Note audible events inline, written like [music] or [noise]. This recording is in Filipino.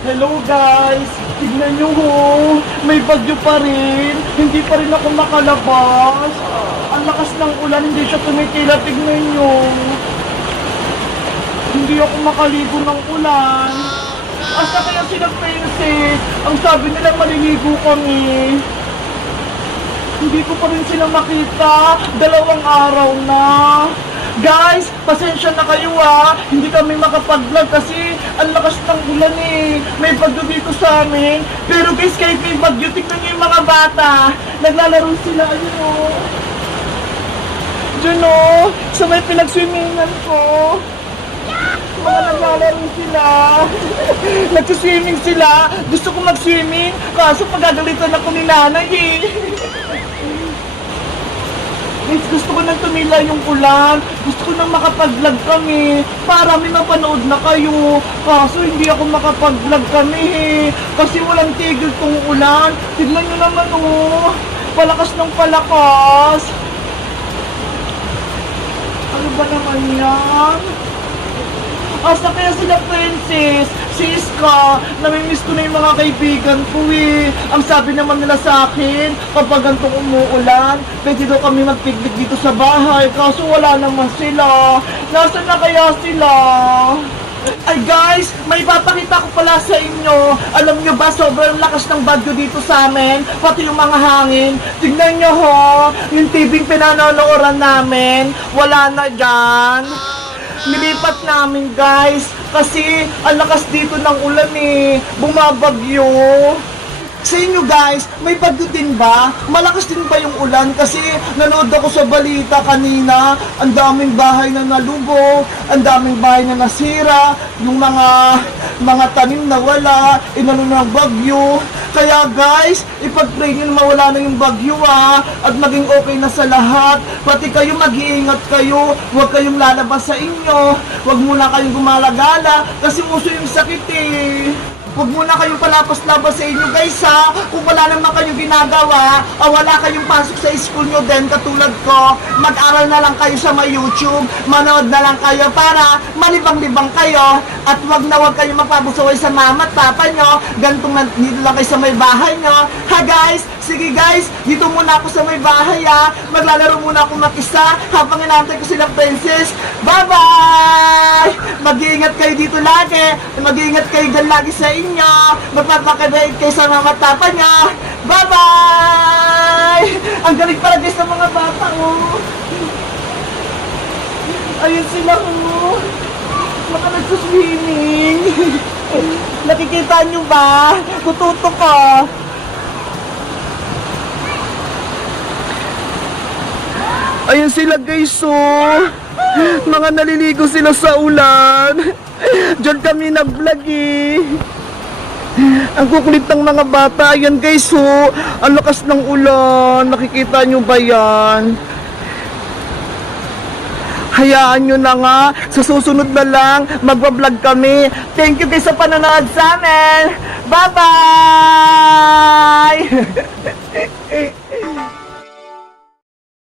Hello guys! Tignan nyo ho! May bagyo pa rin! Hindi pa rin ako makalabas! Ang lakas ng ulan, hindi siya tumitila. Tignan nyo! Hindi ako makaligo ng ulan! Asa kaya sila princess? Ang sabi nila maliligo kami! Hindi ko pa rin sila makita. Dalawang araw na. Guys, pasensya na kayo ah. Hindi kami makapag-vlog kasi ang lakas ng ulan eh. May bagyo dito sa amin. Pero guys, kahit may bagyo, tignan yung mga bata. Naglalaro sila, ayun oh. Diyan oh, sa may pinag-swimmingan ko. Mga naglalaro sila. [laughs] Nag-swimming sila. Gusto ko mag-swimming. Kaso pagagalitan ako ni nanay eh. [laughs] Guys, gusto ko nang tumila yung ulan. Gusto ko nang makapag-vlog kami. Para may mapanood na kayo. Kaso hindi ako makapag-vlog kami. Kasi walang tigil tong ulan. Tignan nyo naman oh. Palakas ng palakas. Ano ba naman yan? Asa kaya sila princess? Si Iska, namimiss ko na yung mga kaibigan ko eh. Ang sabi naman nila sa akin, kapag gantong umuulan, pwede daw kami magpiknik dito sa bahay. Kaso wala naman sila. Nasaan na kaya sila? Ay guys, may papakita ko pala sa inyo. Alam nyo ba, sobrang lakas ng bagyo dito sa amin. Pati yung mga hangin. Tignan nyo ho, yung tibing pinanonooran namin, wala na dyan. Nilipat namin guys kasi ang lakas dito ng ulan eh. Bumabagyo. Sa inyo guys, may bagyo din ba? Malakas din ba yung ulan? Kasi nanood ako sa balita kanina, ang daming bahay na nalubog, ang daming bahay na nasira, yung mga mga tanim na wala, inano ng bagyo. Kaya guys, ipag-pray nyo na mawala na yung bagyo ah, at maging okay na sa lahat. Pati kayo mag-iingat kayo, huwag kayong lalabas sa inyo, huwag muna kayong gumalagala, kasi uso yung sakit eh. Huwag muna kayong palapas-labas sa inyo guys ha. Kung wala naman kayong ginagawa, o wala kayong pasok sa school nyo din katulad ko, mag-aral na lang kayo sa may YouTube, manood na lang kayo para malibang-libang kayo at wag na wag kayong magpapusaway sa mama at papa nyo, gantong na, dito lang kayo sa may bahay nyo. Ha guys, sige guys, dito muna ako sa may bahay ha. Maglalaro muna ako mag-isa habang inaantay ko sila princess. Bye-bye! Mag-iingat kayo dito lagi. Mag-iingat kayo dyan lagi sa inyo. Magpapakabait kayo sa mga tapa niya. Bye-bye! Ang galing pala guys ng mga bata, oh. Ayun sila, oh. Baka nagsuswimming. [laughs] Nakikita nyo ba? Tututo ko. Ayun sila guys, oh. Mga naliligo sila sa ulan. Diyan kami nag-vlog eh. Ang kukulit ng mga bata. Ayan guys, oh. Ang lakas ng ulan. Nakikita nyo ba yan? Hayaan nyo na nga. Sa susunod na lang, magbablog kami. Thank you guys sa panonood sa amin. Bye-bye! [laughs]